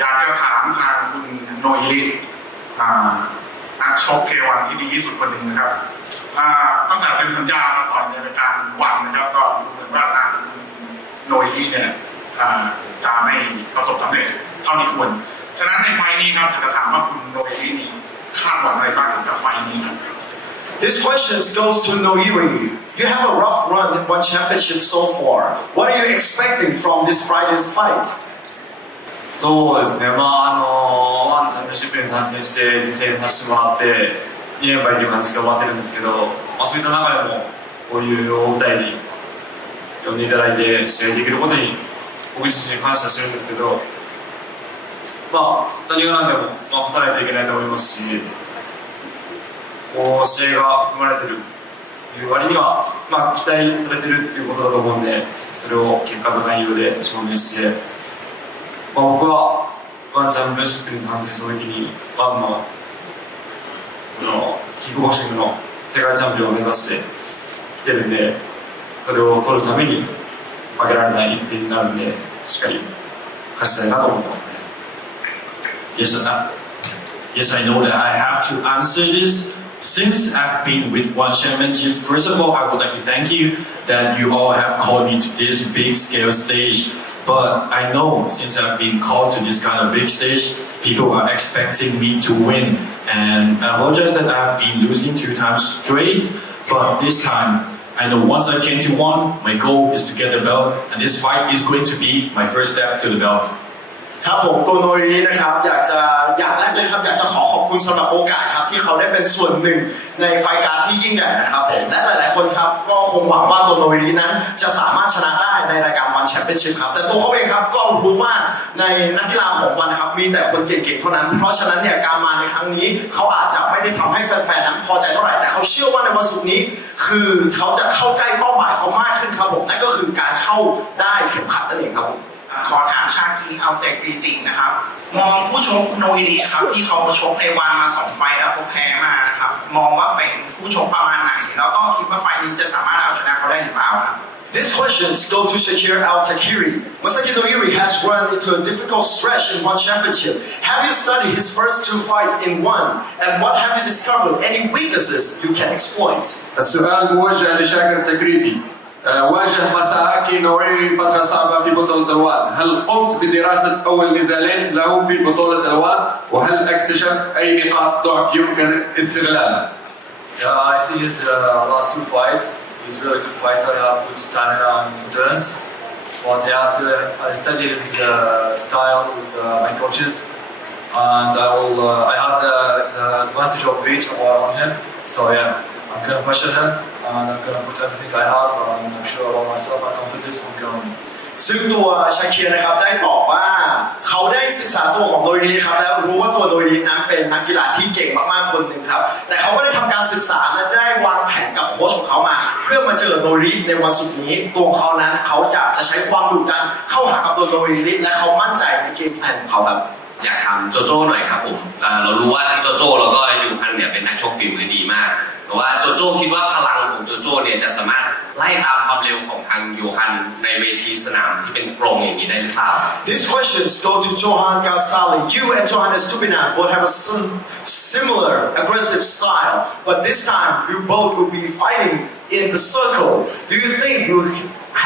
ยากจะถามทางคุณโนยลิกนักชกเควันที่ดีที่สุดคนหนึ่งนะครับตั้งแต่เซ็นสัญญามาต่อยในรายการวันนะครับก็ดูเหมือนว่าทางโนยลิกเนี่ยจะไม่ประสบสำเร็จเท่าที่ควรฉะนั้นในไฟนี้ครับจะถามว่าคุณโนยลิกนี่คาดหวังอะไรบ้างกับไฟนี้ This question goes to Noiri. You have a rough run in one championship so far. What are you expecting from this Friday's fight? そうですね、まああのー、まずチャンピオンシップに参戦して2戦させてもらって2連敗という感じで終わってるんですけど、まあ、そういった中でもこういう大舞台に呼んでいただいて試合できることに僕自身に感謝してるんですけど、まあ、何が何でも、まあ、たないといけないと思いますしこう試合が組まれているい割には、まあ、期待されているということだと思うのでそれを結果と内容で証明して。まあ、僕はワンチャンピオンシップに参戦した時にワンの,のキックボクシングの世界チャンピオンを目指してきてるんでそれを取るために負けられない一戦になるんでしっかり勝ちたいなと思ってますね。Yes, まあ、まあ、yes, I know that I have to answer this. Since I've been with One Championship, first of all, I would like to thank you that you all have called me to this big scale stage but I know since I've been called to this kind of big stage, people are expecting me to win. And I am not just that I've been losing two times straight, but this time I know once I came to one, my goal is to get the belt, and this fight is going to be my first step to the belt. ครับผมตัวโนรีนะครับอยากจะ อยากแรกเลยครับ อยากจะ ขอ ขอบคุณสำหรับ โอกาสครั ที่เขาได้เป็นส่วนหนึ่งในไฟการ์ที่ยิ่งใหญ่นะครับผมและหลายๆคนครับ ก็คงหวังว่าตัวโนวินีนั้นจะสามารถชนะได้ในรายการวันแชมเปี้ยนชิพครับ แต่ตัวเขาเองครับก็รู้ว่าในนักกีฬาของวันครับ มีแต่คนเก่งๆเท่านั้นเพราะฉะนั้นเนี่ยการมาในครั้งนี้เขาอาจจะไม่ได้ทําให้แฟนๆนั้นพอใจเท่าไหร่ แต่เขาเชื่อว่าในวันศุกร์นี้ คือเขาจะเข้าใกล้เป้าหมายเขามากขึ้นครับผมนั่นก็คือการเข้าได้เข็มขัดนั่นเองครับ ขอถามชาคิงเอาแต่ปรีติงนะครับ These questions go to Shakir Al Takiri. Masaki Noiri has run into a difficult stretch in one championship. Have you studied his first two fights in one? And what have you discovered? Any weaknesses you can exploit? السؤال موجه لشاكر تكريتي. واجه مساكي نوري فترة صعبة في بطولة الوان هل قمت بدراسة أول نزالين له في بطولة الوان وهل اكتشفت أي نقاط ضعف يمكن استغلالها؟ Yeah, I see his uh, last two fights. He's a really good fighter, uh, good stamina and endurance. But yeah, I study his uh, style with uh, my coaches, and I will. Uh, I have the, the advantage of reach on him. So yeah, I'm gonna pressure him. ซึ่งตัวชาเคียนะครับได้ตอบว่าเขาได้ศึกษาตัวของโดยดีครับแล้วรู้ว่าตัวโดยดีนั้นเป็นนักกีฬาที่เก่งมากๆคนหนึ่งครับแต่เขาก็ได้ทำการศึกษาและได้วางแผนกับโค้ชของเขามา เพื่อมาเจอโดยดีในวันศุกร์นี้ตัวเขานั้นเขาจะจะใช้ความดุดันเข้าหากับตัวโดยดีและเขามั่นใจในเกมแผนของเขาครับอยากทำโจโจ้หน่อยครับผมเรารู้ว่าที่โจโจ้แล้วก็ยูฮันเนี่ยเป็นนักชกฝีมือดีมากแต่ว่าโจโจ้คิดว่าพลังของโจโจ้เนี่ยจะสามารถไล่ตามความเร็วของทางโยฮันในเวทีสนามที่เป็นกรงอย่างนี้ได้หรือเปล่า These questions go to Johan g a s a l i You and Johan s t u p i n a will have a sim i l a r aggressive style, but this time you both will be fighting in the circle. Do you think you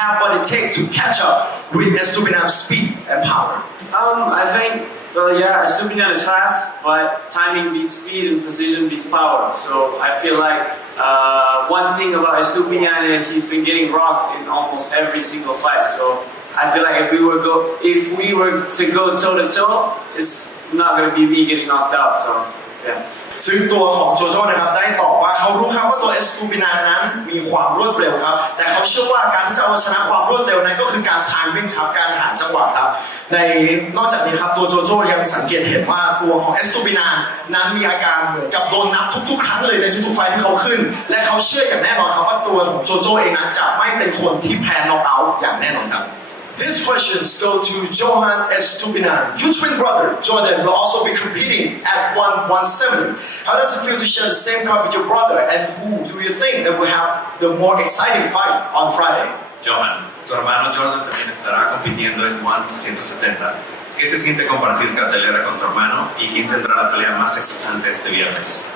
have what it takes to catch up with Estupinam's speed and power? Um, I think Well, yeah, a stupid is fast, but timing beats speed and precision beats power. So I feel like uh, one thing about Estupiñan is he's been getting rocked in almost every single fight. So I feel like if we were go if we were to go toe to toe, it's not gonna be me getting knocked out. So yeah. ซึ่งตัวของโจโจ้นะครับได้ตอบว่าเขารู้ครับว่าตัวเอสคูบินานั้นมีความรวดเร็วครับแต่เขาเชื่อว่าการที่จะเอาชนะความรวดเร็วนั้นก็คือการทายวิ่งครับ การหาจังหวะครับ ในนอกจากนี้ครับตัวโจโจ้ยังสังเกตเห็นว่าตัวของเอสคูบินานนั้นมีอาการเหมือนกับโดนนับทุก ๆ ครั้งเลยในทุกๆไฟที่เขาขึ้น และเขาเชื่ออย่างแน่นอนครับว่าตัวของโจโจ้เองนั้นจะไม่เป็นคนที่แพ้น็อกเอาท์อย่างแน่นอนครับ These questions go to Johan Estupinan. You twin brother, Jordan, will also be competing at 170. How does it feel to share the same car with your brother, and who do you think that will have the more exciting fight on Friday? Johan, tu hermano Jordan también estará compitiendo en 170. ¿Qué se siente compartir cartelera con tu hermano, y quién tendrá la pelea más excitante este viernes?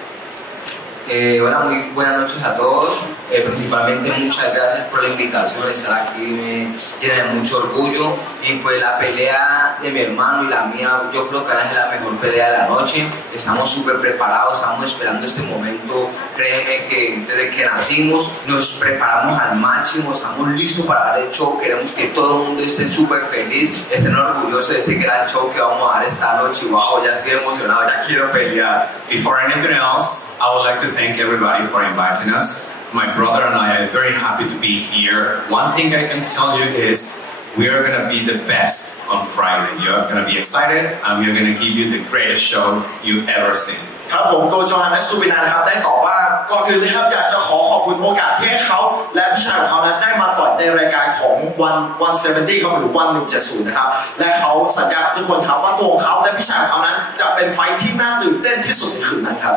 hola, eh, bueno, muy buenas noches a todos. Eh, principalmente muchas gracias por las a la invitación. Estar aquí me llena de mucho orgullo y pues la pelea de mi hermano y la mía, yo creo que es la mejor pelea de la noche. Estamos súper preparados, estamos esperando este momento. Créeme que desde que nacimos nos preparamos al máximo, estamos listos para dar el show. Queremos que todo el mundo esté súper feliz, estén orgullosos de este gran show que vamos a dar esta noche. ¡Wow! Ya estoy emocionado, ya quiero pelear. Before anything else, I would like to thank everybody for inviting us. My brother and I are very happy to be here. One thing I can tell you is. we are going to be the best on Friday. You're going to be excited, and we're going to give you the greatest show y o u e v e r seen. ครับผมตัวจอห์นและสุบินานะครับ ได้ตอบว่าก่อนอื่นเลยครับ อยากจะขอขอบคุณโอกาสที่ให้เขา และพี่ชายของเขานั้นได้มาต่อยในรายการของวันวันเซเวนตี้เขาหรือวันหนึ่งเจ็ดศูนย์นะครับ และเขาสัญญาทุกคนครับว่าตัวของเขาและพี่ชายของเขานั้นจะเป็นไฟที่น่าตื่นเต้นที่สุดในคืนนั้นครับ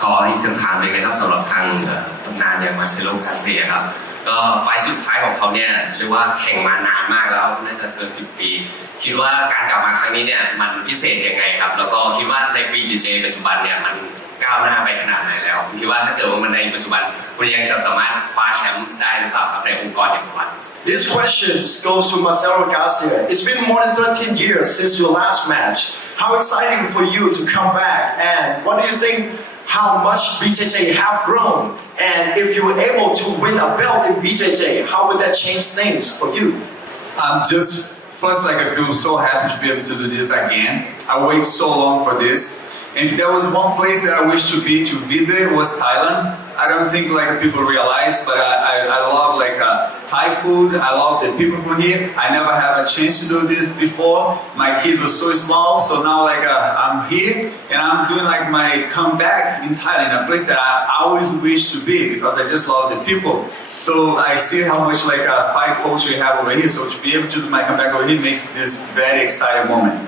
ขออีกคำถามหนึ่งนะครับสำหรับทางตำนนานอย่างมาเซโลกาเซียครับก็ไฟสุดท้ายของเขาเนี่ยเรียกว่าแข่งมานานมากแล้วน่าจะเกิน10ปี คิดว่าการกลับมาครั้งนี้เนี่ยมันพิเศษยังไงครับแล้วก็คิดว่าในปีจีเจปัจจุบันเนี่ยมันก้าวหน้าไปขนาดไหนแล้ว คิดว่าถ้าเกิดว่ามันในปัจจุบันคุณยังจะสามารถคว้าแชมป์ได้หรือเปล่าครับในองค์กรอย่างเรา This question goes to Marcelo Garcia. It's been more than 13 years since your last match. How exciting for you to come back, and what do you think how much BJJ have grown, and if you were able to win a belt in BJJ, how would that change things for you? I'm just first like I feel so happy to be able to do this again. I wait so long for this, and if there was one place that I wish to be to visit was Thailand. I don't think like people realize, but I, I, I love like. Uh, Thai food. I love the people from here. I never have a chance to do this before. My kids were so small, so now like uh, I'm here and I'm doing like my comeback in Thailand, a place that I always wish to be because I just love the people. So I see how much like a uh, five culture you have over here. So to be able to do my comeback over here makes this very exciting moment.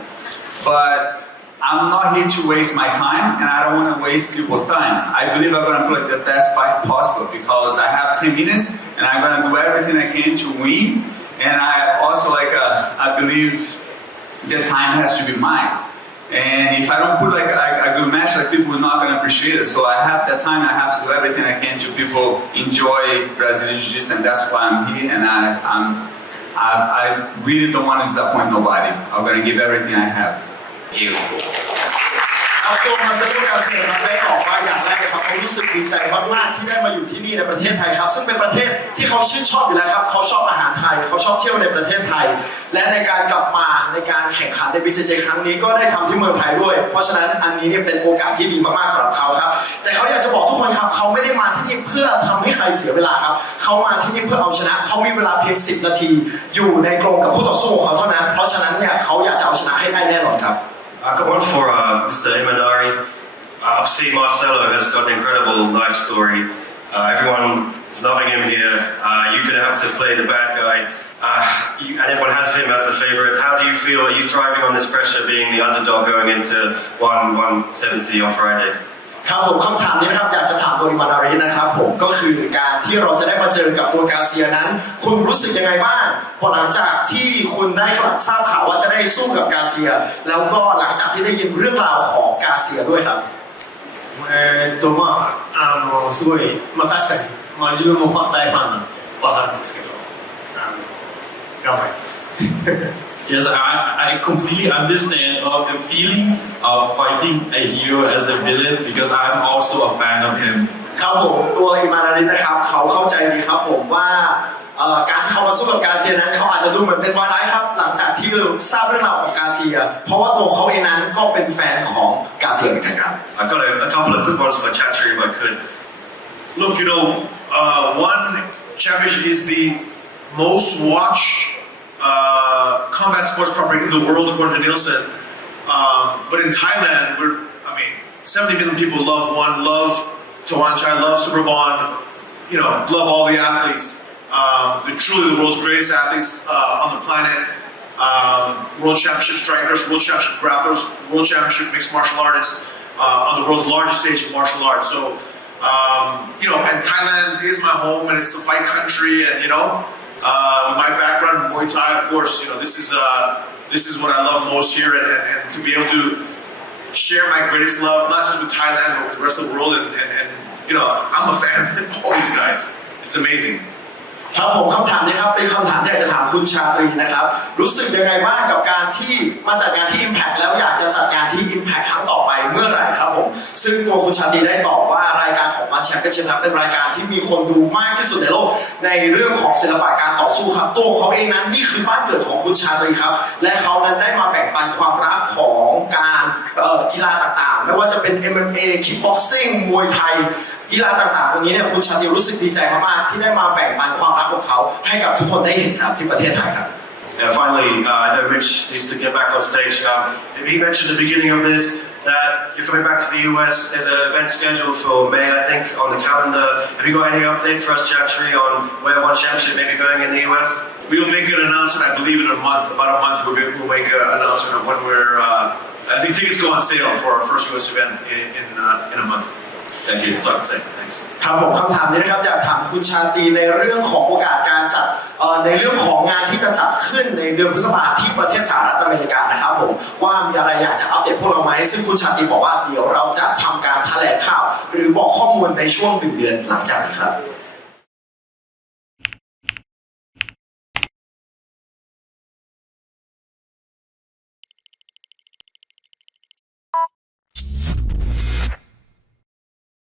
But I'm not here to waste my time and I don't want to waste people's time. I believe I'm going to play the best fight possible because I have 10 minutes and I'm going to do everything I can to win. And I also like, a, I believe the time has to be mine. And if I don't put like a, a good match, like people who are not going to appreciate it. So I have the time, I have to do everything I can to people enjoy Brazilian Jiu Jitsu and that's why I'm here. And I, I'm, I, I really don't want to disappoint nobody. I'm going to give everything I have. ยูเอาตัวมาสรุปการเสนอมาได้ออกมาอย่างแรกเลยครับเขารู้สึกดีใจมากๆที่ได้มาอยู่ที่นี่ในประเทศไทยครับ ซึ่งเป็นประเทศที่เขาชื่นชอบอยู่แล้วครับ เขาชอบอาหารไทย เขาชอบเที่ยวในประเทศไทย และในการกลับมาในการแข่งขันในบิจเจครั้งนี้ก็ได้ทําที่เมืองไทยด้วย เพราะฉะนั้นอันนี้เนี่ยเป็นโอกาสที่ดีมากๆสำหรับเขาครับ แต่เขาอยากจะบอกทุกคนครับ เขาไม่ได้มาที่นี่เพื่อทําให้ใครเสียเวลาครับ เขามาที่นี่เพื่อเอาชนะ เขามีเวลาเพียง10 นาที อยู่ในกรงกับผู้ต่อสู้ของเขาเท่านั้นเพราะฉะนั้นเนี่ยเขาอยากจะเอาชนะให้ได้แน่นอนครับ I've got one for uh, Mr. Imanari. Uh, I've seen Marcelo has got an incredible life story. Uh, everyone is loving him here. Uh, you're going to have to play the bad guy. Uh, you, and everyone has him as the favourite. How do you feel? Are you thriving on this pressure being the underdog going into 1 170 on Friday? ครับผมคำถามนี้นะครับอยากจะถามโดริมานารินะครับผมก็คือการที่เราจะได้มาเจอกับตัวกาเซียนั้น คุณรู้สึกยังไงบ้างพอหลังจากที่คุณได้ทราบข่าวว่าจะได้สู้กับกาเซีย แล้วก็หลังจากที่ได้ยินเรื่องราวของกาเซียด้วยครับเออตัวมาอานโอ้สุดยมาทัศน์มาจุดมุ่งหมายฟังนะว่าฮาร์ดมิสเกลอานโอ้ก็ำลังดี Yes, I, I completely understand of the feeling of fighting a hero as a villain because I'm also a fan of him. ครับผมตัวอิมานารินนะครับเขาเข้าใจดีครับผมว่าการเข้ามาสู้กับกาเซียนั้นเขาอาจจะดูเหมือนเป็นวาร้ายครับหลังจากที่ทราบเรื่องราวของกาเซีย เพราะว่าตัวเขาเองนั้นก็เป็นแฟนของกาเซียเหมือนกันครับ I got a couple of good ones for Chatter if I could. Look, you know, uh, one championship is the most watched Uh, combat sports property in the world, according to Nielsen. Um, but in Thailand, we're, I mean, 70 million people love one, love Tawan love Super Bond, you know, love all the athletes. Um, they're truly the world's greatest athletes uh, on the planet. Um, world championship strikers, world championship grapplers, world championship mixed martial artists on uh, the world's largest stage of martial arts. So, um, you know, and Thailand is my home and it's a fight country and, you know, uh, my background in Muay Thai, of course, you know, this is, uh, this is what I love most here and, and, and, to be able to share my greatest love, not just with Thailand, but with the rest of the world. And, and, and you know, I'm a fan of all these guys. It's amazing. ครับผมคำถามนี้ครับเป็นคำถามที่อยากจะถามคุณชาตรีนะครับรู้สึกยังไงบ้างกับการที่มาจัดงานที่ Impact แล้วอยากจะจัดงานที่ Impact ครั้งต่อไปเมื่อไหร่ครับผมซึ่งตัวคุณชาตรีได้ตอบว่ารายการของมานแชมเปี้ยนชิพเป็นรายการที่มีคนดูมากที่สุดในโลก ในเรื่องของศิลปะการต่อสู้ครับตัวเขาเองนั้นนี่คือบ้านเกิดของคุณชาตรีครับ และเขานั้นได้มาแบ่งปันความรักของการกีฬาต่างไม่ว่าจะเป็น MMA คิปบ็อกซิ่งมวยไทยกีฬาต่างๆตรงนี้เนี่ยคุณชาติรู้สึกดีใจมากๆ ที่ได้มาแบ่งปันความรักของเขาให้กับทุกคนได้เห็นครับที่ประเทศไทยครับ Yeah, finally, uh, I know Mitch needs to get back on stage. Um, uh, he mentioned the beginning of this that you're coming back to the US. There's an event scheduled for May, I think, on the calendar. Have you got any update for us, Chantry, on where one championship may be going in the US? We'll make an announcement, I believe, in a month. About a month, we'll, be, we'll make an announcement of when we're. Uh, I think tickets go on sale for our first US event in in, uh, in a month. Thank you. So I'm saying thanks. ครับผมคำถามนี้นะครับอยากถามคุณชาตีในเรื่องของโอกาสการจัดในเรื่องของงานที่จะจัดขึ้นในเดือนพฤษภาที่ประเทศสหรัฐอเมริกานะครับผมว่ามีอะไรอยากจะอัปเดตพวกเราไหมซึ่งคุณชาตีบอกว่าเดี๋ยวเราจะทำการแถลงข่าวหรือบอกข้อมูลในช่วงหนึ่งเดือนหลังจากนี้ครับ